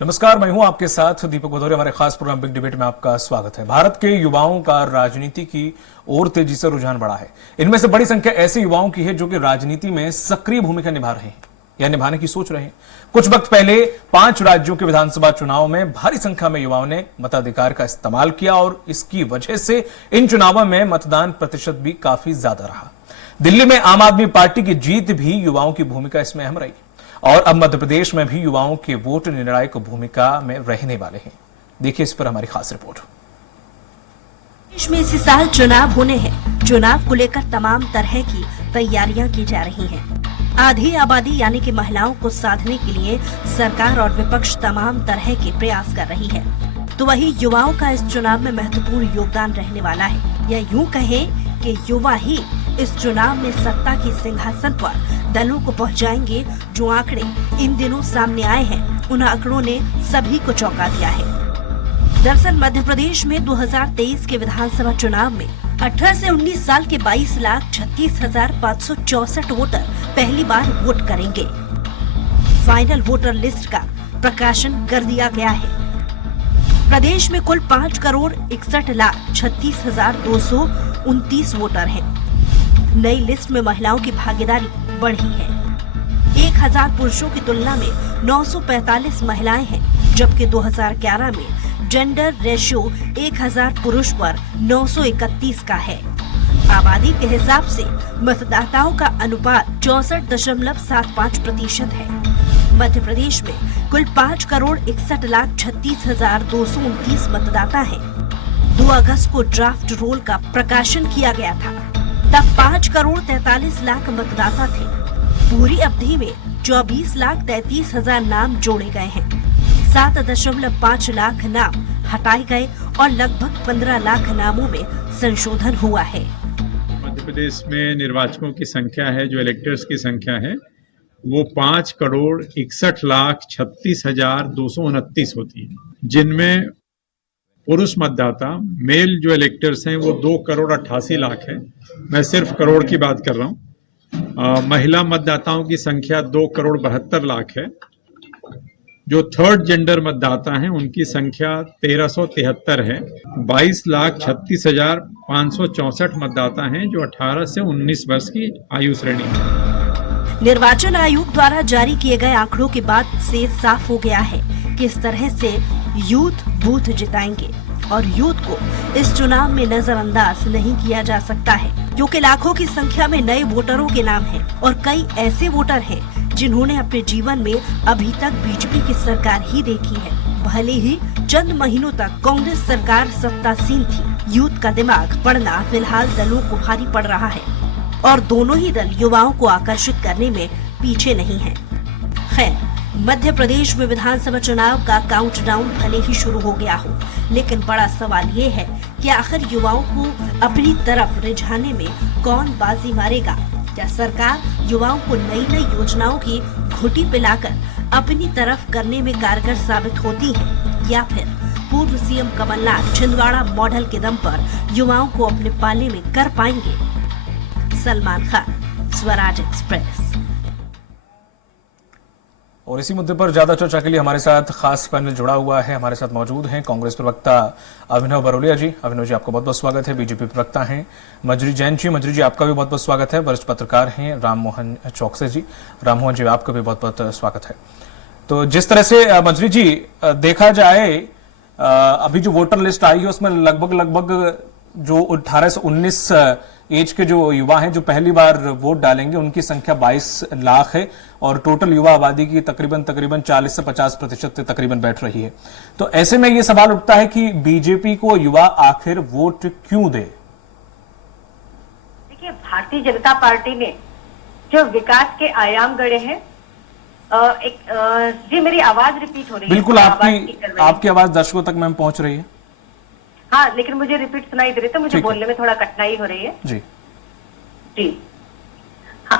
नमस्कार, मैं हूं आपके साथ दीपक भदौरिया। हमारे खास प्रोग्राम बिग डिबेट में आपका स्वागत है। भारत के युवाओं का राजनीति की ओर तेजी से रुझान बढ़ा है। इनमें से बड़ी संख्या ऐसे युवाओं की है जो कि राजनीति में सक्रिय भूमिका निभा रहे हैं या निभाने की सोच रहे हैं। कुछ वक्त पहले 5 राज्यों के विधानसभा चुनाव में भारी संख्या में युवाओं ने मताधिकार का इस्तेमाल किया और इसकी वजह से इन चुनावों में मतदान प्रतिशत भी काफी ज्यादा रहा। दिल्ली में आम आदमी पार्टी की जीत भी युवाओं की भूमिका इसमें अहम रही और अब मध्य प्रदेश में भी युवाओं के वोट निर्णायक भूमिका में रहने वाले हैं। देखिए इस पर हमारी खास रिपोर्ट। देश में इसी साल चुनाव होने हैं। चुनाव को लेकर तमाम तरह की तैयारियां की जा रही हैं। आधी आबादी यानी कि महिलाओं को साधने के लिए सरकार और विपक्ष तमाम तरह के प्रयास कर रही है, तो वही युवाओं का इस चुनाव में महत्वपूर्ण योगदान रहने वाला है। या यूं कहें कि युवा ही इस चुनाव में सत्ता की सिंहासन पर दलों को पहुंचाएंगे। जो आंकड़े इन दिनों सामने आए हैं, उन आंकड़ों ने सभी को चौंका दिया है। दरअसल मध्य प्रदेश में 2023 के विधानसभा चुनाव में 18 से 19 साल के 22,36,564 वोटर पहली बार वोट करेंगे। फाइनल वोटर लिस्ट का प्रकाशन कर दिया गया है। प्रदेश में कुल 5,61,36,229 वोटर हैं। नई लिस्ट में महिलाओं की भागीदारी बढ़ी है। 1,000 पुरुषों की तुलना में 945 महिलाएं हैं, जबकि 2011 में जेंडर रेशियो 1,000 पुरुष पर 931 का है। आबादी के हिसाब से मतदाताओं का अनुपात 64.75% है। मध्य प्रदेश में कुल 5,61,36,229 मतदाता हैं। 2 अगस्त को ड्राफ्ट रोल का प्रकाशन किया गया था। तब 5,43,00,000 मतदाता थे। पूरी अवधि में 24,33,000 नाम जोड़े गए हैं। 7.5 लाख नाम हटाए गए और लगभग 15 लाख नामों में संशोधन हुआ है। मध्य प्रदेश में निर्वाचकों की संख्या है, जो इलेक्टर्स की संख्या है, वो 5,61,36,229 होती है, जिनमें पुरुष मतदाता मेल जो इलेक्टर्स हैं वो 2,88,00,000 है। मैं सिर्फ करोड़ की बात कर रहा हूँ। महिला मतदाताओं की संख्या 2,72,00,000 है। जो थर्ड जेंडर मतदाता हैं उनकी संख्या 1,373 है। 22,36,564 मतदाता हैं जो 18 से 19 वर्ष की आयु श्रेणी में। निर्वाचन आयोग द्वारा जारी किए गए आंकड़ों के बाद से साफ हो गया है कि इस तरह से यूथ बूथ जिताएंगे और यूथ को इस चुनाव में नजरअंदाज नहीं किया जा सकता है, क्योंकि लाखों की संख्या में नए वोटरों के नाम हैं और कई ऐसे वोटर हैं जिन्होंने अपने जीवन में अभी तक बीजेपी की सरकार ही देखी है। भले ही चंद महीनों तक कांग्रेस सरकार सत्तासीन थी, यूथ का दिमाग पढ़ना फिलहाल दलों को भारी पड़ रहा है और दोनों ही दल युवाओं को आकर्षित करने में पीछे नहीं है। खैर, मध्य प्रदेश में विधानसभा चुनाव का काउंटडाउन भले ही शुरू हो गया हो, लेकिन बड़ा सवाल ये है कि आखिर युवाओं को अपनी तरफ रिझाने में कौन बाजी मारेगा। क्या सरकार युवाओं को नई नई योजनाओं की घुटी पिलाकर अपनी तरफ करने में कारगर साबित होती है, या फिर पूर्व सीएम कमलनाथ छिंदवाड़ा मॉडल के दम पर युवाओं को अपने पाले में कर पाएंगे। सलमान खान, स्वराज एक्सप्रेस। और इसी मुद्दे पर ज्यादा चर्चा के लिए हमारे साथ खास पैनल जुड़ा हुआ है। हमारे साथ मौजूद हैं कांग्रेस प्रवक्ता अभिनव बरोलिया जी। अभिनव जी, आपका बहुत बहुत स्वागत है। बीजेपी प्रवक्ता हैं मंजरी जैन जी। मंजरी जी, आपका भी बहुत बहुत स्वागत है। वरिष्ठ पत्रकार हैं राममोहन चौकसे जी। राममोहन जी, आपका भी बहुत बहुत स्वागत है। तो जिस तरह से मंजरी जी देखा जाए, अभी जो वोटर लिस्ट आई है उसमें लगभग जो 18 से 19 एज के जो युवा हैं जो पहली बार वोट डालेंगे उनकी संख्या 22 लाख है और टोटल युवा आबादी की तकरीबन 40 से 50% तकरीबन बैठ रही है। तो ऐसे में ये सवाल उठता है कि बीजेपी को युवा आखिर वोट क्यों दे? देखिए, भारतीय जनता पार्टी ने जो विकास के आयाम गढ़े हैं, जी मेरी आवाज रिपीट हो रही है? बिल्कुल, आपकी आवाज दर्शकों तक मैम पहुंच रही है। हाँ, लेकिन मुझे रिपीट सुनाई दे रही, तो मुझे बोलने में थोड़ा कठिनाई हो रही है। जी जी हाँ,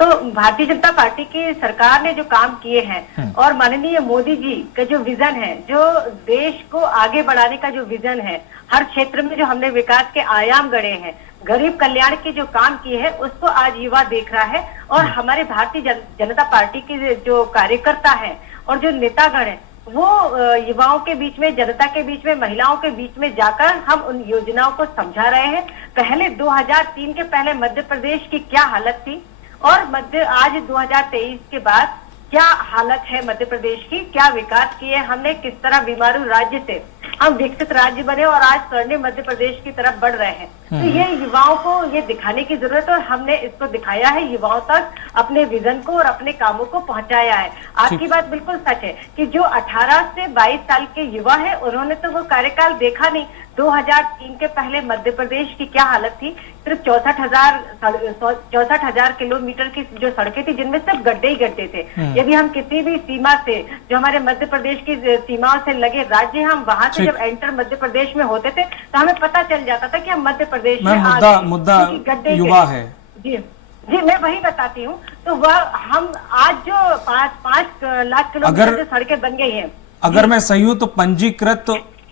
तो भारतीय जनता पार्टी की सरकार ने जो काम किए हैं और माननीय मोदी जी का जो विजन है, जो देश को आगे बढ़ाने का जो विजन है, हर क्षेत्र में जो हमने विकास के आयाम गढ़े हैं, गरीब कल्याण के जो काम किए हैं, उसको आज युवा देख रहा है। और हमारे भारतीय जनता पार्टी के जो कार्यकर्ता हैं और जो नेतागण हैं, वो युवाओं के बीच में, जनता के बीच में, महिलाओं के बीच में जाकर हम उन योजनाओं को समझा रहे हैं। पहले 2003 के पहले मध्य प्रदेश की क्या हालत थी और आज 2023 के बाद क्या हालत है मध्य प्रदेश की, क्या विकास किए हमने, किस तरह बीमारू राज्य से हम विकसित राज्य बने और आज स्वर्णिम मध्य प्रदेश की तरफ बढ़ रहे हैं। तो ये युवाओं को ये दिखाने की जरूरत है और हमने इसको दिखाया है, युवाओं तक अपने विजन को और अपने कामों को पहुंचाया है। आपकी बात बिल्कुल सच है कि जो 18 से 22 साल के युवा है उन्होंने तो वो कार्यकाल देखा नहीं। 2003 के पहले मध्य प्रदेश की क्या हालत थी, सिर्फ 64,000 किलोमीटर की जो सड़कें थी जिनमें सिर्फ गड्ढे ही गड्ढे थे। यदि हम किसी भी सीमा से, जो हमारे मध्य प्रदेश की सीमाओं से लगे राज्य, हम वहां से जब एंटर मध्य प्रदेश में होते थे तो हमें पता चल जाता था कि हम मध्य प्रदेश में मुद्दा युवा है। जी जी, मैं वही बताती हूँ। तो वह हम आज जो 5 लाख किलोमीटर जो सड़कें बन गई हैं, अगर मैं सही हूं तो पंजीकृत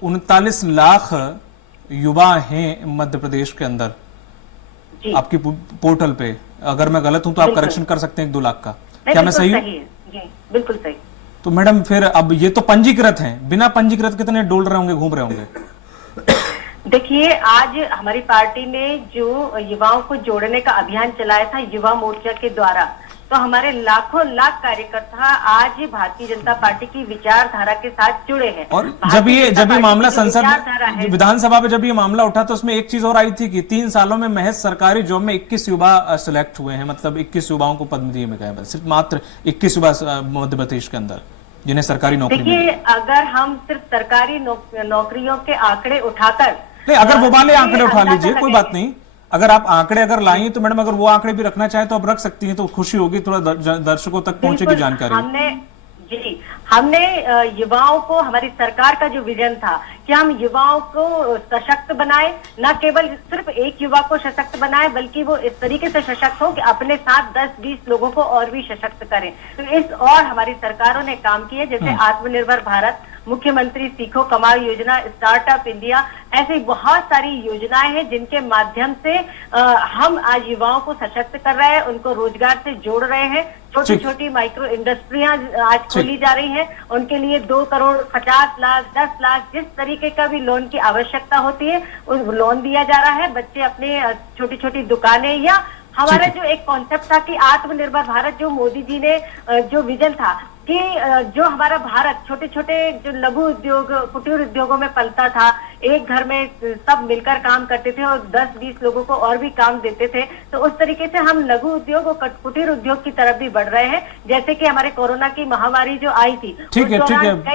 39 लाख युवा हैं मध्य प्रदेश के अंदर आपकी पोर्टल पे। अगर मैं गलत हूं तो आप करेक्शन कर सकते हैं 1-2 लाख का। क्या मैं सही हूं? जी बिल्कुल सही। तो मैडम फिर अब ये तो पंजीकृत हैं, बिना पंजीकृत कितने डोल रहे होंगे, घूम रहे होंगे? देखिए, आज हमारी पार्टी ने जो युवाओं को जोड़ने का अभियान चलाया था युवा मोर्चा के द्वारा, तो हमारे लाखों लाख कार्यकर्ता आज भारतीय जनता पार्टी की विचारधारा के साथ जुड़े हैं। और जब ये मामला संसद विधानसभा में जब ये मामला उठा तो उसमें एक चीज और आई थी कि 3 सालों में महज सरकारी जॉब में 21 युवा सिलेक्ट हुए हैं, मतलब 21 युवाओं को पद्म दिए गए, बस सिर्फ मात्र 21 युवा मध्य प्रदेश के अंदर जिन्हें सरकारी नौकरी मिली। देखिए, अगर हम सिर्फ सरकारी नौकरियों के आंकड़े उठाकर, नहीं, अगर वो वाले आंकड़े उठा लीजिए, कोई बात नहीं। अगर आप आंकड़े अगर लाएं तो मैडम, अगर वो आंकड़े भी रखना चाहे तो आप रख सकती हैं, तो खुशी होगी, थोड़ा दर्शकों तक पहुंचेगी जानकारी। हमने युवाओं को, हमारी सरकार का जो विजन था कि हम युवाओं को सशक्त बनाए, न केवल सिर्फ एक युवा को सशक्त बनाए बल्कि वो इस तरीके से सशक्त हो कि अपने साथ 10-20 लोगों को और भी सशक्त करें। तो इस और हमारी सरकारों ने काम किए, जैसे आत्मनिर्भर भारत, मुख्यमंत्री सीखो कमाओ योजना, स्टार्टअप इंडिया, ऐसी बहुत सारी योजनाएं हैं जिनके माध्यम से हम आज युवाओं को सशक्त कर रहे हैं, उनको रोजगार से जोड़ रहे हैं। छोटी छोटी माइक्रो इंडस्ट्रियां आज खोली जा रही हैं, उनके लिए 2 करोड़ 50 लाख 10 लाख जिस तरीके का भी लोन की आवश्यकता होती है उस लोन दिया जा रहा है। बच्चे अपने छोटी छोटी दुकानें, या हमारा जो एक कॉन्सेप्ट था कि आत्मनिर्भर भारत, जो मोदी जी ने जो विजन था कि जो हमारा भारत छोटे छोटे जो लघु उद्योग, कुटीर उद्योगों में पलता था, एक घर में सब मिलकर काम करते थे और 10-20 लोगों को और भी काम देते थे, तो उस तरीके से हम लघु उद्योग और कुटीर उद्योग की तरफ भी बढ़ रहे हैं। जैसे कि हमारे कोरोना की महामारी जो आई थी, ठीक है,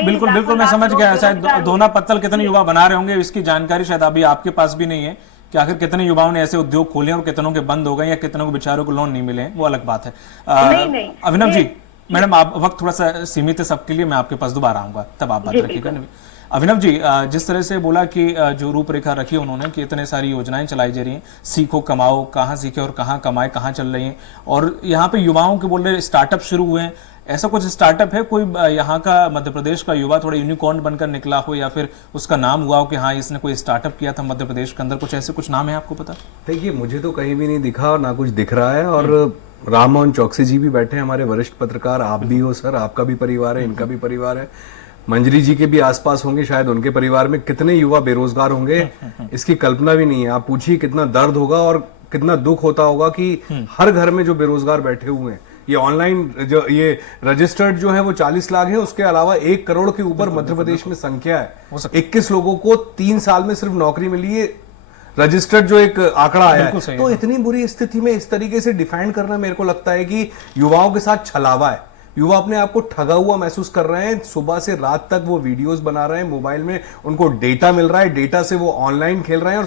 बिल्कुल बिल्कुल, मैं समझ गया। शायद दोना पत्तल कितने युवा बना रहे होंगे इसकी जानकारी शायद अभी आपके पास भी नहीं है कि आखिर कितने युवाओं ने ऐसे उद्योग खोले और कितनों के बंद हो गए या कितनों को बेचारों को लोन नहीं मिले, वो अलग बात है। अभिनव जी, मैडम आप वक्त थोड़ा सा सीमित है सबके लिए, मैं आपके पास दोबारा आऊंगा, तब आप बात रखिएगा। अभिनव जी, जिस तरह से बोला कि जो रूपरेखा रखी उन्होंने कि इतने सारी योजनाएं चलाई जा रही हैं, सीखो कमाओ, कहाँ सीखे और कहाँ कमाए, कहाँ चल रही हैं, और यहाँ पे युवाओं के बोल रहे स्टार्टअप शुरू हुए हैं, ऐसा कुछ स्टार्टअप है कोई यहाँ का मध्य प्रदेश का युवा थोड़ा यूनिकॉर्न बनकर निकला हो या फिर उसका नाम हुआ हो कि हाँ इसने कोई स्टार्टअप किया था मध्य प्रदेश के अंदर, कुछ ऐसे कुछ नाम है आपको पता? देखिए, मुझे तो कहीं भी नहीं दिखा और ना कुछ दिख रहा है। और राम मोहन चौकसी जी भी बैठे हैं, हमारे वरिष्ठ पत्रकार, आप भी हो सर, आपका भी परिवार है, इनका भी परिवार है, मंजरी जी के भी आसपास होंगे, शायद उनके परिवार में कितने युवा बेरोजगार होंगे इसकी कल्पना भी नहीं है। आप पूछिए कितना दर्द होगा और कितना दुख होता होगा कि हर घर में जो बेरोजगार बैठे हुए हैं, ये ऑनलाइन जो ये रजिस्टर्ड जो है वो 40 लाख है, उसके अलावा 1 करोड़ के ऊपर मध्य प्रदेश में संख्या है। 21 लोगों को 3 साल में सिर्फ नौकरी मिली है, रजिस्टर्ड जो एक आंकड़ा आया है। तो इतनी बुरी स्थिति में इस तरीके से डिफाइन करना मेरे को लगता है कि युवाओं के साथ छलावा है। युवा अपने आप को ठगा हुआ महसूस कर रहे हैं, सुबह से रात तक वो वीडियोस बना रहे हैं, मोबाइल में उनको डेटा मिल रहा है, डेटा से वो ऑनलाइन खेल रहे हैं, और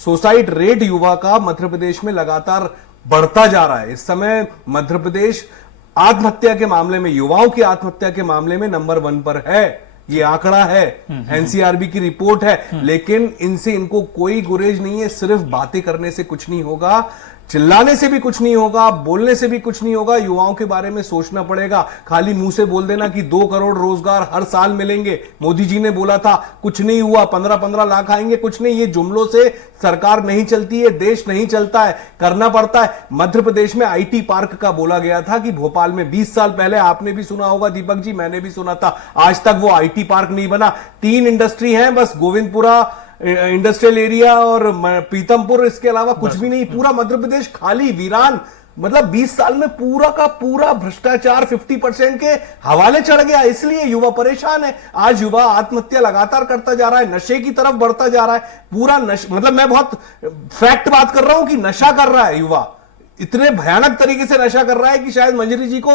सुसाइड रेट युवा का मध्य प्रदेश में लगातार बढ़ता जा रहा है। इस समय मध्य प्रदेश आत्महत्या के मामले में, युवाओं की आत्महत्या के मामले में नंबर 1 पर है। ये आंकड़ा है, एनसीआरबी की रिपोर्ट है, लेकिन इनको कोई गुरेज नहीं है। सिर्फ बातें करने से कुछ नहीं होगा, चिल्लाने से भी कुछ नहीं होगा, बोलने से भी कुछ नहीं होगा, युवाओं के बारे में सोचना पड़ेगा। खाली मुंह से बोल देना कि 2 करोड़ रोजगार हर साल मिलेंगे, मोदी जी ने बोला था, कुछ नहीं हुआ, 15-15 लाख आएंगे, कुछ नहीं। ये जुमलों से सरकार नहीं चलती है, देश नहीं चलता है, करना पड़ता है। मध्य प्रदेश में आईटी पार्क का बोला गया था कि भोपाल में 20 साल पहले, आपने भी सुना होगा दीपक जी, मैंने भी सुना था, आज तक वो आईटी पार्क नहीं बना। 3 इंडस्ट्री हैं बस, गोविंदपुरा इंडस्ट्रियल एरिया और पीतमपुर, इसके अलावा कुछ भी नहीं। पूरा मध्य प्रदेश खाली, वीरान। मतलब 20 साल में पूरा का पूरा भ्रष्टाचार 50% के हवाले चढ़ गया, इसलिए युवा परेशान है। आज युवा आत्महत्या लगातार करता जा रहा है, नशे की तरफ बढ़ता जा रहा है। पूरा मतलब मैं बहुत फैक्ट बात कर रहा हूं कि नशा कर रहा है युवा, इतने भयानक तरीके से नशा कर रहा है कि शायद मंजरी जी को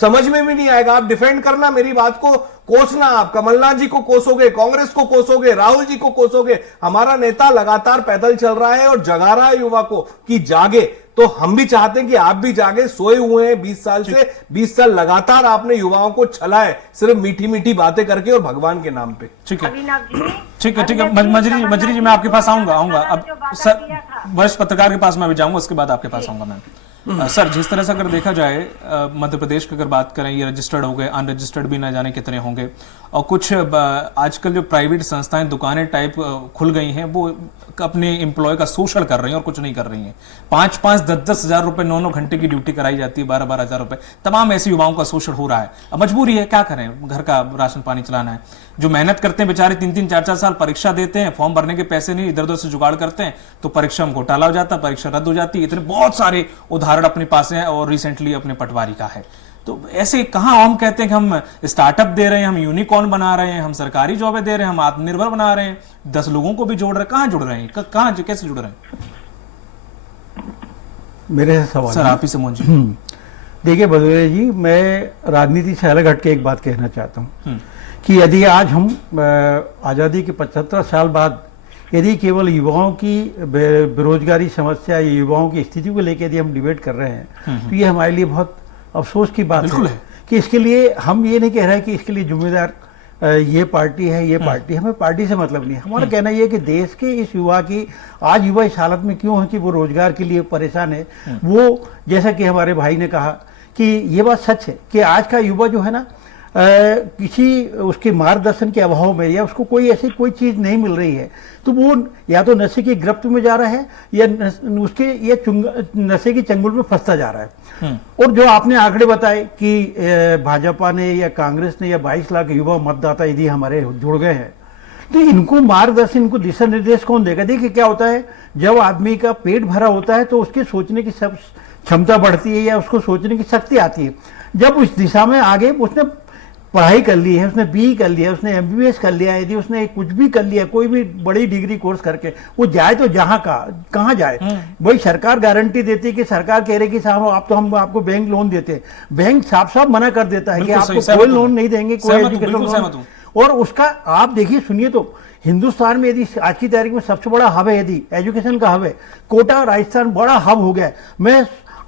समझ में भी नहीं आएगा। आप डिफेंड करना, मेरी बात को कोसना, आप कमलनाथ जी को कोसोगे, कांग्रेस को कोसोगे, राहुल जी को कोसोगे। हमारा नेता लगातार पैदल चल रहा है और जगा रहा है युवा को कि जागे। तो हम भी चाहते हैं कि आप भी जागे। सोए हुए हैं 20 साल से, 20 साल लगातार आपने युवाओं को छला है, सिर्फ मीठी मीठी बातें करके और भगवान के नाम पे। ठीक है, अभिनव जी, ठीक है, ठीक है। मंजरी जी, मैं आपके पास आऊंगा। अब सर, वरिष्ठ पत्रकार के पास मैं भी जाऊंगा, उसके बाद आपके पास आऊंगा मैं। सर, जिस तरह से अगर देखा जाए, मध्य प्रदेश की अगर बात करें, ये रजिस्टर्ड हो गए, अनरजिस्टर्ड भी ना जाने कितने होंगे, और कुछ आजकल जो प्राइवेट संस्थाएं, दुकानें टाइप खुल गई हैं, वो अपने एम्प्लॉय का शोषण कर रही हैं और कुछ नहीं कर रही हैं। 5-5, 10-10 हजार रुपए, 9-9 घंटे की ड्यूटी कराई जाती है, 12-12 हजार रुपए। तमाम ऐसे युवाओं का शोषण हो रहा है। अब मजबूरी है, क्या करें, घर का राशन पानी चलाना है। जो मेहनत करते हैं बेचारे, 3-3, 4-4 साल परीक्षा देते हैं, फॉर्म भरने के पैसे नहीं, इधर उधर से जुगाड़ करते हैं, तो परीक्षा में घोटाला हो जाता है, परीक्षा रद्द हो जाती है। इतने बहुत सारे उदाहरण अपने पास हैं, और रिसेंटली अपने पटवारी का है। तो ऐसे कहां हम कहते हैं कि हम स्टार्टअप दे रहे हैं, हम यूनिकॉर्न बना रहे हैं, हम सरकारी जॉबें दे रहे हैं, हम आत्मनिर्भर बना रहे हैं, 10 लोगों को भी जोड़ रहे हैं, कहां जुड़ रहे हैं, कहां कैसे जुड़ रहे हैं? मेरे से सवाल सर, आप ही से मुझे देखिए भदौरिया जी, मैं राजनीति से अलग हट के एक बात कहना चाहता हूँ कि यदि आज हम आज़ादी के 75 साल बाद यदि केवल युवाओं की बेरोजगारी समस्या या युवाओं की स्थिति को लेकर यदि हम डिबेट कर रहे हैं, तो ये हमारे लिए बहुत अफसोस की बात है कि इसके लिए हम ये नहीं कह रहे हैं कि इसके लिए जिम्मेदार ये पार्टी है, ये पार्टी, हमें पार्टी से मतलब नहीं है। हमारा कहना यह है कि देश के इस युवा की, आज युवा इस हालत में क्यों है कि वो रोजगार के लिए परेशान है। वो जैसा कि हमारे भाई ने कहा कि ये बात सच है कि आज का युवा जो है ना, किसी उसके मार्गदर्शन के अभाव में, या उसको कोई ऐसी कोई चीज़ नहीं मिल रही है, तो वो या तो नशे की गिरफ्त में जा रहा है, या नशे की चंगुल में फंसता जा रहा है। और जो आपने आंकड़े बताए कि भाजपा ने या कांग्रेस ने या 22 लाख युवा मतदाता यदि हमारे जुड़ गए हैं, तो इनको मार्गदर्शन, इनको दिशा निर्देश कौन देगा? देखिए क्या होता है, जब आदमी का पेट भरा होता है तो उसके सोचने की सब क्षमता बढ़ती है, या उसको सोचने की शक्ति आती है। जब उस दिशा में आगे उसने पढ़ाई कर ली है, उसने बीई कर लिया, उसने एमबीबीएस कर लिया, यदि उसने कुछ भी कर लिया, कोई भी बड़ी डिग्री कोर्स करके वो जाए, तो कहाँ जाए? वही सरकार गारंटी देती है कि सरकार कह रही कि साहब आप तो हम आपको बैंक लोन देते हैं, बैंक साफ साफ मना कर देता है कि आपको कोई लोन नहीं देंगे, कोई एजुकेशन लोन। और उसका आप देखिए, सुनिए, तो हिंदुस्तान में यदि आज की तारीख में सबसे बड़ा हब है, यदि एजुकेशन का हब है, कोटा राजस्थान बड़ा हब हो गया।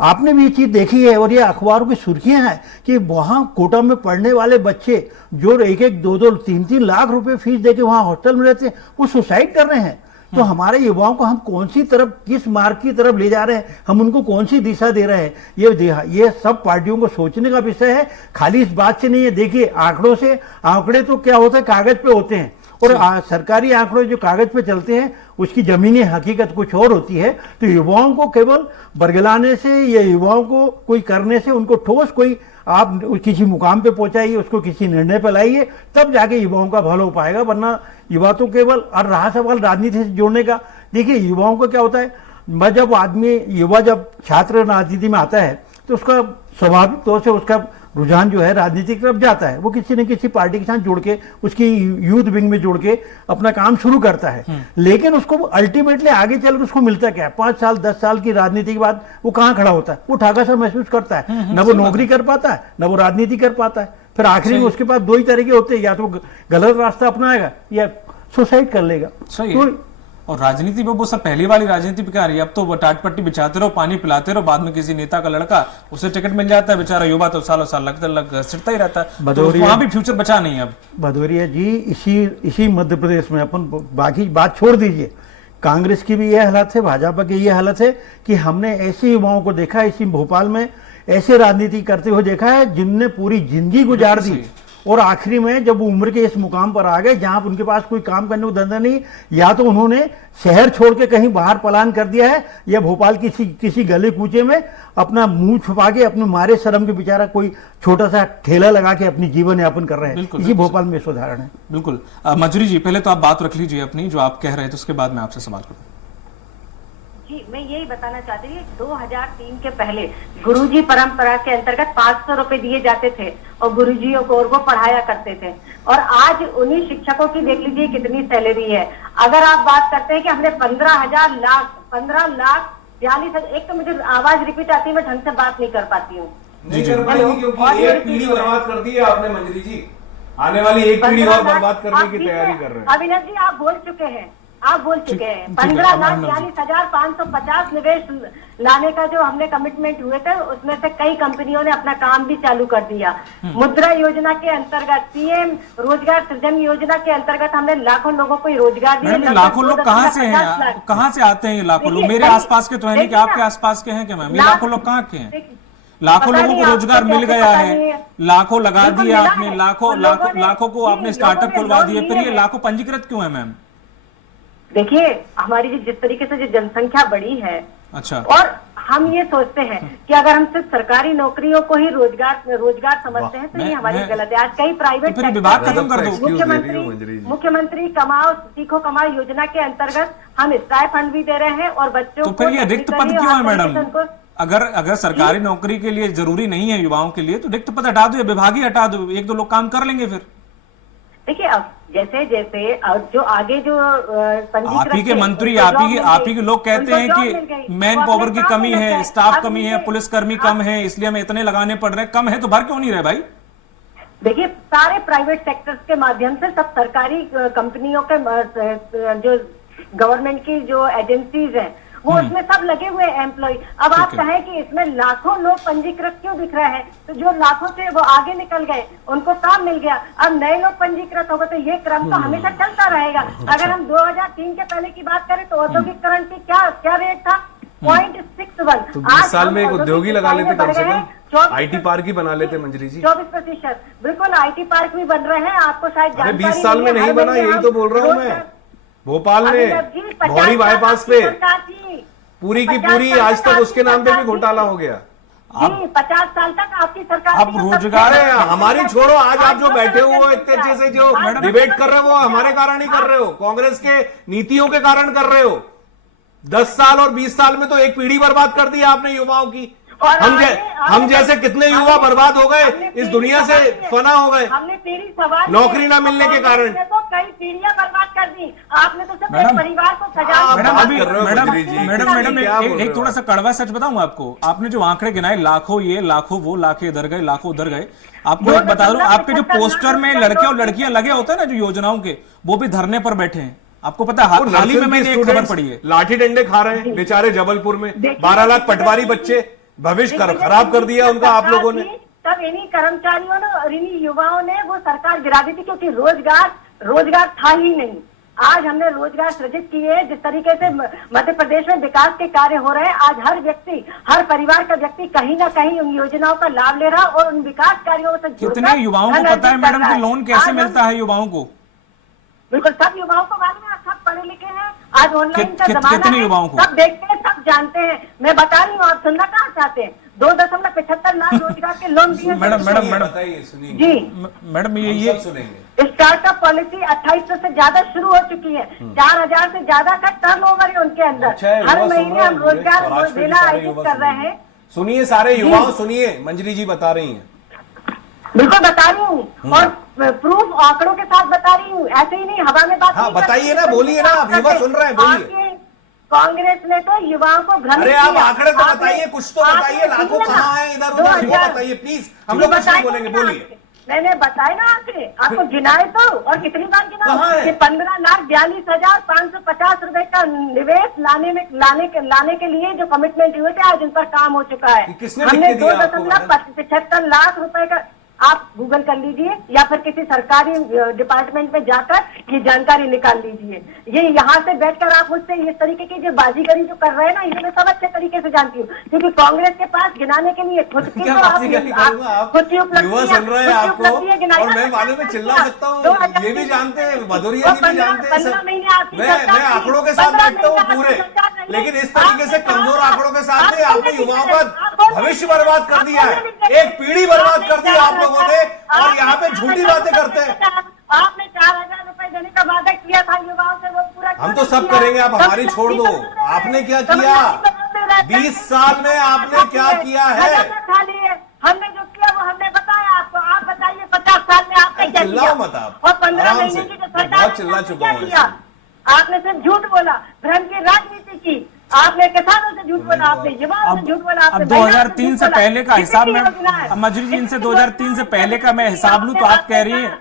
आपने भी ये चीज देखी है, और ये अखबारों की सुर्खियां हैं कि वहां कोटा में पढ़ने वाले बच्चे जो 1-1, 2-2, 3-3 लाख रुपए फीस देके वहां हॉस्टल में रहते हैं, वो सुसाइड कर रहे हैं। तो हमारे युवाओं को हम कौन सी तरफ, किस मार्ग की तरफ ले जा रहे हैं, हम उनको कौन सी दिशा दे रहे हैं, ये सब पार्टियों को सोचने का विषय है। खाली इस बात से नहीं है। देखिए आंकड़ों से, आंकड़े तो क्या होता है, कागज पे होते हैं, और सरकारी आंकड़े जो कागज पे चलते हैं उसकी जमीनी हकीकत कुछ और होती है। तो युवाओं को केवल बरगलाने से या युवाओं को कोई करने से, उनको ठोस कोई आप किसी मुकाम पे पहुंचाइए, उसको किसी निर्णय पर लाइए, तब जाके युवाओं का भला हो पाएगा। वरना युवा तो केवल, और रहा सवाल राजनीति से जोड़ने का, देखिए युवाओं को क्या होता है, युवा जब छात्र राजनीति में आता है तो उसका स्वाभाविक तौर से उसका रुझान जो है राजनीति की तरफ जाता है। वो किसी न किसी पार्टी के साथ जुड़ के, उसकी यूथ विंग में जुड़ के अपना काम शुरू करता है। लेकिन उसको अल्टीमेटली आगे चलकर उसको मिलता क्या है? 5 साल 10 साल की राजनीति के बाद वो कहाँ खड़ा होता है? वो ठाका सा महसूस करता है, न वो नौकरी कर पाता है, न वो राजनीति कर पाता है। फिर आखिरी में उसके पास 2 ही तरीके होते हैं, या तो गलत रास्ता अपनाएगा या सुसाइड कर लेगा। और राजनीति में वो सब पहली वाली राजनीति भी क्या रही है, अब तो वो टाट पट्टी बिछाते रहो, पानी पिलाते रहो, बाद में किसी नेता का लड़का उसे टिकट मिल जाता है, बेचारा युवा तो सालों साल सिरता ही रहता है। तो वहां भी फ्यूचर बचा नहीं है। अब भदौरिया जी, इसी मध्य प्रदेश में अपन बाकी बात छोड़ दीजिए, कांग्रेस की भी ये हालत है, भाजपा की ये हालत है कि हमने ऐसे युवाओं को देखा है इसी भोपाल में, ऐसे राजनीति करते हुए देखा है जिनने पूरी जिंदगी गुजार दी और आखिरी में जब वो उम्र के इस मुकाम पर आ गए जहां पर उनके पास कोई काम करने को धंधा नहीं, या तो उन्होंने शहर छोड़ के कहीं बाहर पलायन कर दिया है या भोपाल किसी गली कूचे में अपना मुंह छुपा के अपने मारे शर्म के बेचारा कोई छोटा सा ठेला लगा के अपनी जीवन यापन कर रहे हैं। इसी भोपाल में इस उदाहरण है। बिल्कुल। मंजरी जी, पहले तो आप बात रख लीजिए अपनी जो आप कह रहे थे, तो उसके बाद मैं आपसे सवाल करूँ। जी, मैं यही बताना चाहती थी 2003 के पहले गुरुजी परंपरा के अंतर्गत 500 रुपए दिए जाते थे और गुरुजियों को और वो पढ़ाया करते थे, और आज उन्हीं शिक्षकों की देख लीजिए कितनी सैलरी है। अगर आप बात करते हैं कि हमने 15 लाख 42, एक तो मुझे आवाज रिपीट आती है, मैं ढंग से बात नहीं कर पाती हूँ। नहीं कर पाएंगी क्योंकि एक पीढ़ी बर्बाद कर दी है आपने मंजरी जी, आने वाली एक पीढ़ी और बर्बाद करने की तैयारी कर रहे हैं। अविनाश जी, आप बोल चुके हैं 15,42,550 निवेश लाने का जो हमने कमिटमेंट हुए थे, उसमें से कई कंपनियों ने अपना काम भी चालू कर दिया। मुद्रा योजना के अंतर्गत, पीएम रोजगार सृजन योजना के अंतर्गत हमने लाखों लोगों को रोजगार दिया। लाखों लोग कहाँ से हैं, कहाँ से आते हैं ये लाखों लोग? मेरे आसपास के तो है नहीं कि आपके आसपास के हैं क्या मैम? ये लाखों लोग कहाँ के हैं? लाखों लोगों को रोजगार मिल गया है, लाखों लगा दिया आपने, लाखों को आपने स्टार्टअप खुलवा दिए, फिर ये लाखों पंजीकृत क्यों है मैम? देखिए, हमारी जिस तरीके से जो जनसंख्या बढ़ी है, अच्छा, और हम ये सोचते हैं कि अगर हम सिर्फ सरकारी नौकरियों को ही रोजगार समझते हैं तो ये हमारी गलत है। आज कई प्राइवेट तो विभाग खत्म कर दो। मुख्यमंत्री कमाओ सीखो कमाओ योजना के अंतर्गत हम स्टाइपेंड भी दे रहे हैं और बच्चों तो फिर ये रिक्त पद क्यों है मैडम? अगर सरकारी नौकरी के लिए जरूरी नहीं है युवाओं के लिए, तो रिक्त पद हटा दो या विभाग ही हटा दो, एक दो लोग काम कर लेंगे। फिर देखिए, अब जैसे जो आगे जो आप ही के मंत्री, आप ही के लोग कहते हैं कि मैन पावर की कमी है, स्टाफ कमी है, पुलिसकर्मी कम है, इसलिए हमें इतने लगाने पड़ रहे हैं। कम है तो भर क्यों नहीं रहे भाई? देखिए, सारे प्राइवेट सेक्टर्स के माध्यम से सब सरकारी कंपनियों के जो गवर्नमेंट की जो एजेंसीज हैं वो उसमें सब लगे हुए एम्प्लॉय। अब आप कहें कि इसमें लाखों लोग पंजीकृत क्यों दिख रहे हैं, तो जो लाखों थे वो आगे निकल गए, उनको काम मिल गया। अब नए लोग पंजीकृत हो गए, तो ये क्रम तो हमेशा चलता रहेगा। अगर हम 2003 के पहले की बात करें तो औद्योगिकरण की क्या रेट था? 0.61। तो 20 साल में एक उद्योगी लगा लेते, कम से कम आईटी पार्क ही बना लेते मंजरी जी। 24%। बिल्कुल, आईटी पार्क भी बन रहे हैं, आपको शायद जानकारी 20 साल में नहीं बना, यही तो बोल रहा हूँ मैं। भोपाल में भौरी बाईपास पे पूरी की पूरी आज तक उसके नाम पे भी घोटाला हो गया। 50 साल तक आपकी सरकार अब रोजगार है हमारी छोड़ो, आज आप जो बैठे हुए हो इतने अच्छे से जो डिबेट कर रहे हो वो हमारे कारण ही कर रहे हो, कांग्रेस के नीतियों के कारण कर रहे हो। 10 साल और 20 साल में तो एक पीढ़ी बर्बाद कर दी आपने युवाओं की। हम जैसे कितने युवा बर्बाद हो गए, इस दुनिया से फना हो गए, हमने पीढ़ी सवाल नौकरी ना मिलने के कारण। तो कई पीढ़ियां बर्बाद कर दी आपने, तो सिर्फ एक परिवार को सजा। मैडम एक थोड़ा सा कड़वा सच बताऊं आपको। आपने जो आंकड़े गिनाए, लाखों ये लाखों वो, लाख इधर गए लाखों उधर गए, आपको एक बता दूं, आपके जो पोस्टर में लड़के और लड़कियां लगे होते हैं ना जो योजनाओं के, वो भी धरने पर बैठे हैं। आपको पता है, हाल ही में मैंने एक खबर पढ़ी है, लाठी डंडे खा रहे हैं बेचारे जबलपुर में। 12 लाख पटवारी बच्चे, भविष्य खराब कर दिया उनका आप लोगों ने। तब इन्हीं कर्मचारियों ने और इन्हीं युवाओं ने वो सरकार गिरा दी थी, क्योंकि रोजगार था ही नहीं। आज हमने रोजगार सृजित किए। जिस तरीके से मध्य प्रदेश में विकास के कार्य हो रहे हैं, आज हर व्यक्ति, हर परिवार का व्यक्ति कहीं ना कहीं उन योजनाओं का लाभ ले रहा और उन विकास कार्यों से कितने युवाओं को पता है मैडम कि लोन कैसे मिलता है युवाओं को? बिल्कुल, सब युवाओं को मालूम है, सब पढ़े लिखे हैं। आज ऑनलाइन का जमाना कितने है, युवाओं को? सब देखते हैं, सब जानते हैं। मैं बता रही हूँ, आप सुनना कहाँ चाहते हैं? 2.75 लाख रोजगार के लोन दिए। मैडम जी मैडम, ये स्टार्टअप पॉलिसी 2800 से ज्यादा शुरू हो चुकी है। 4000 से ज्यादा का टर्नओवर है उनके अंदर। हर महीने हम रोजगार मेला आयोजित कर रहे हैं। सुनिए सारे युवाओं, सुनिए मंजरी जी बता रही हैं। बिल्कुल बता रही हूँ, और प्रूफ आंकड़ों के साथ बता रही हूँ, ऐसे ही नहीं हवा में बात। हाँ बताइए ना, बोलिए ना, आप युवा सुन रहे हैं, बोलिए। कांग्रेस ने तो युवाओं को भ्रमित किया। अरे आप आंकड़े तो बताइए, कुछ तो बताइए, लाखों कहाँ है इधर उधर, वो बताइए प्लीज, हम लोग कुछ नहीं बोलेंगे, बोलिए। मैंने बताया ना आंकड़े आपको, गिनाए तो, और कितनी बार गिनाए कि 15,42,550 रुपए का निवेश लाने के लिए जो कमिटमेंट हुए थे, आज उन पर काम हो चुका है। हमने 2.75 लाख रुपए का, आप गूगल कर लीजिए या फिर किसी सरकारी डिपार्टमेंट में जाकर ये जानकारी निकाल लीजिए। ये यहाँ से बैठकर आप मुझसे इस तरीके की जो बाजीगरी जो कर रहे हैं ना, इसे मैं सब अच्छे तरीके से जानती हूँ, क्योंकि कांग्रेस के पास गिनाने के लिए खुद की खुद की उपलब्धियां और मैं मालूम में चिल्ला सकता हूँ, ये भी जानते हैं, भदौरिया जी भी जानते हैं सब। मैं आंकड़ों के साथ बैठता हूँ पूरे, लेकिन इस तरीके से कमजोर आंकड़ों के साथ नहीं, आपने युवाओं का भविष्य बर्बाद कर दिया है, एक पीढ़ी बर्बाद कर दी आप लोगों ने, और यहाँ पे झूठी बातें करते हैं। आपने 4,000 रुपए देने का वादा किया था युवाओं से, वो पूरा हम तो सब करेंगे, आप हमारी छोड़ दो। आपने क्या किया 20 साल में, आपने क्या किया है? हमने जो किया वो हमने बताया आपको। आप बताइए 50 साल में आपने क्या किया? मत आप, और 15 महीने की जो सरकार बहुत चिल्ला चुका हूँ। आपने सिर्फ झूठ बोला, भ्रम की राजनीति की, आपने किसानों से झूठ बोला, आपने युवाओं से झूठ बोला। अब 2003 से पहले का हिसाब में, मजरी जी इनसे 2003 से पहले का मैं हिसाब लूं तो आप कह रही हैं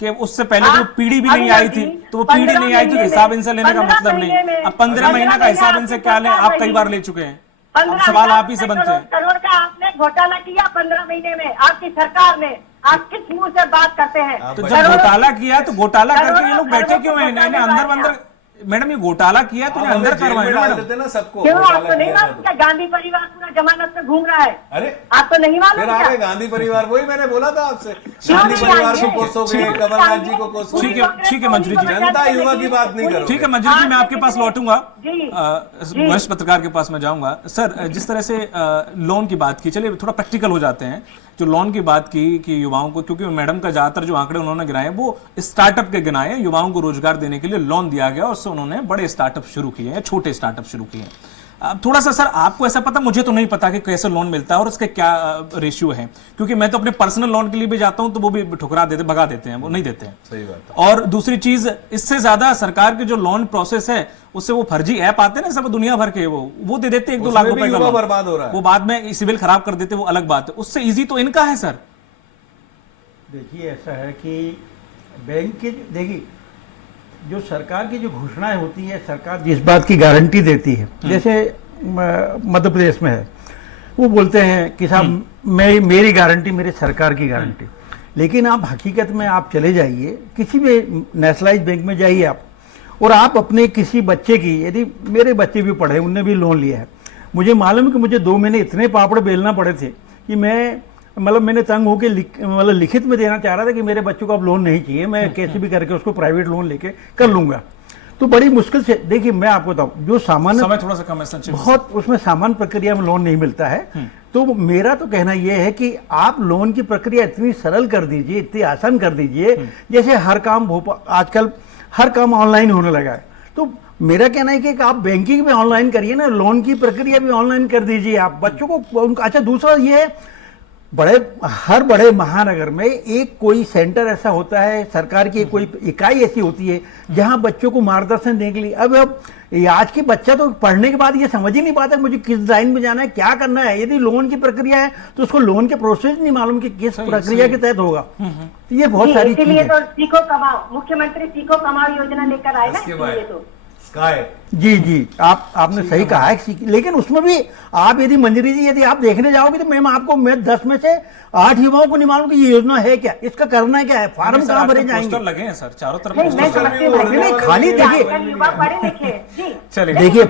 कि उससे पहले तो पीढ़ी भी नहीं आई थी, तो वो पीढ़ी नहीं आई थी तो हिसाब इनसे लेने का मतलब नहीं। अब 15 महीने का हिसाब इनसे क्या लें, आप कई बार ले चुके हैं, अब सवाल आप ही से बनते हैं। करोड़ का आपने घोटाला किया 15 महीने में आपकी सरकार ने, आप किस मुंह से बात करते हैं? तो जब घोटाला किया तो घोटाला करके ये लोग बैठे क्यों हैं? इन्हें अंदर मैडम ये घोटाला किया तो अंदर करवाए ना सबको। क्यों आपको नहीं मालूम क्या गांधी परिवार पूरा जमानत में घूम रहा है? अरे आपको नहीं मालूम फिर क्या? गांधी परिवार, वही मैंने बोला था आपसे, गांधी परिवार को कोसोगे, कमलनाथ जी को कोसोगे। ठीक है मंजरी जी, जनता युवा की बात नहीं करो। ठीक है मंजरी जी, मैं आपके पास लौटूंगा, वरिष्ठ पत्रकार के पास मैं जाऊंगा। सर, जिस तरह से लोन की बात की, चलिए थोड़ा प्रैक्टिकल हो जाते हैं। जो लोन की बात की कि युवाओं को, क्योंकि मैडम का ज्यादातर जो आंकड़े उन्होंने गिनाए वो स्टार्टअप के गिनाए हैं, युवाओं को रोजगार देने के लिए लोन दिया गया और उससे उन्होंने बड़े स्टार्टअप शुरू किए हैं, छोटे स्टार्टअप शुरू किए हैं। अब थोड़ा सा सर आपको ऐसा पता, मुझे तो नहीं पता कि कैसे लोन मिलता है और उसके क्या रेशियो है, क्योंकि मैं तो अपने पर्सनल लोन के लिए भी जाता हूं तो वो भी ठुकरा देते, भगा देते हैं, वो नहीं देते हैं। सही बात है। और दूसरी चीज, इससे ज्यादा सरकार की जो लोन प्रोसेस है उससे वो फर्जी ऐप आते हैं ना सब दुनिया भर के, वो दे देते 1-2 लाख रुपए का, बर्बाद हो रहा है, वो बाद में सिविल खराब कर देते, वो अलग बात है। उससे इजी तो इनका है सर। देखिए ऐसा है कि बैंक के, देखिए जो सरकार की जो घोषणाएं होती है, सरकार जिस बात की गारंटी देती है, जैसे मध्य प्रदेश में है, वो बोलते हैं कि साहब मेरी गारंटी, मेरे सरकार की गारंटी। लेकिन आप हकीकत में आप चले जाइए किसी भी नेशनलाइज बैंक में जाइए आप, और आप अपने किसी बच्चे की, यदि मेरे बच्चे भी पढ़े, उनने भी लोन लिया है, मुझे मालूम है कि मुझे 2 महीने इतने पापड़ बेलना पड़े थे कि मैं मैंने तंग होकर लिखित में देना चाह रहा था कि मेरे बच्चों को अब लोन नहीं चाहिए, मैं कैसे भी करके उसको प्राइवेट लोन लेके कर लूंगा। तो बड़ी मुश्किल से, देखिए मैं आपको बताऊं, जो सामान्य समय थोड़ा सा कम है, बहुत उसमें सामान्य प्रक्रिया में लोन नहीं मिलता है। तो मेरा तो कहना यह है कि आप लोन की प्रक्रिया इतनी सरल कर दीजिए, इतनी आसान कर दीजिए, जैसे हर काम आजकल हर काम ऑनलाइन होने लगा है। तो मेरा कहना है कि आप बैंकिंग भी ऑनलाइन करिए ना, लोन की प्रक्रिया भी ऑनलाइन कर दीजिए आप बच्चों को। अच्छा, दूसरा ये है, हर बड़े महानगर में एक कोई सेंटर ऐसा होता है, सरकार की कोई इकाई ऐसी होती है जहां बच्चों को मार्गदर्शन देने के लिए। अब आज के बच्चा तो पढ़ने के बाद ये समझ ही नहीं पाता मुझे किस लाइन में जाना है, क्या करना है। यदि लोन की प्रक्रिया है तो उसको लोन के प्रोसेस नहीं मालूम कि किस प्रक्रिया के तहत होगा। तो ये बहुत सारी चीजें, इसलिए तो सीखो कमाओ, मुख्यमंत्री सीखो कमाओ योजना लेकर आए ना। जी आपने सही कहा है, लेकिन उसमें भी आप यदि मंजरी जी यदि आप देखने जाओगे तो मैं 10 में से 8 युवाओं को नहीं मालूम कि ये योजना है क्या, इसका करना क्या है, फार्म कहाँ भरे जाएंगे। लगे हैं सर चारों तरफ, नहीं खाली देखिए, चलिए देखिए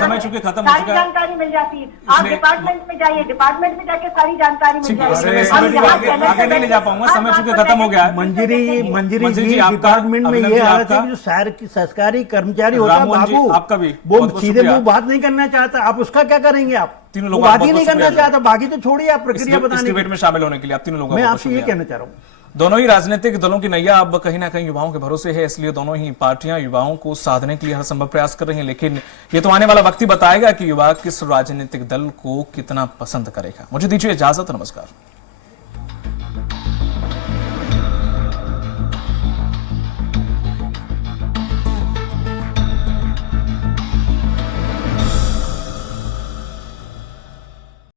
समय चुके खत्म हो चुका है, जानकारी मिल जाती है। आप डिपार्टमेंट में जाइए, डिपार्टमेंट में जाके सारी जानकारी मिल जाती है। आगे नहीं ले जा पाऊंगा, समय चुके खत्म हो गया है। मंजरी जी डिपार्टमेंट में ये हालत है, जो सरकारी कर्मचारी होता है बाबू, आपका भी वो सीधे वो बात नहीं करना चाहता, आप उसका क्या करेंगे? आप तीनों लोग बात ही नहीं करना चाहता, बाकी तो छोड़िए आप प्रक्रिया बताने डिबेट में शामिल होने के लिए आप तीनों लोगों मैं आपसे ये कहना चाह रहा हूँ। दोनों ही राजनीतिक दलों की नैया अब कहीं ना कहीं युवाओं के भरोसे है, इसलिए दोनों ही पार्टियां युवाओं को साधने के लिए हर संभव प्रयास कर रही हैं। लेकिन ये तो आने वाला वक्त ही बताएगा कि युवा किस राजनीतिक दल को कितना पसंद करेगा। मुझे दीजिए इजाजत, नमस्कार।